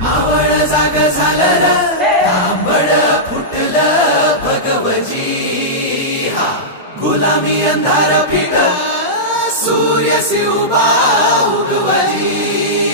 मावळ जाग झालं र तांबड फुटलं भगवजी हा गुलामी अंधार फिट सूर्य उभा उगवजी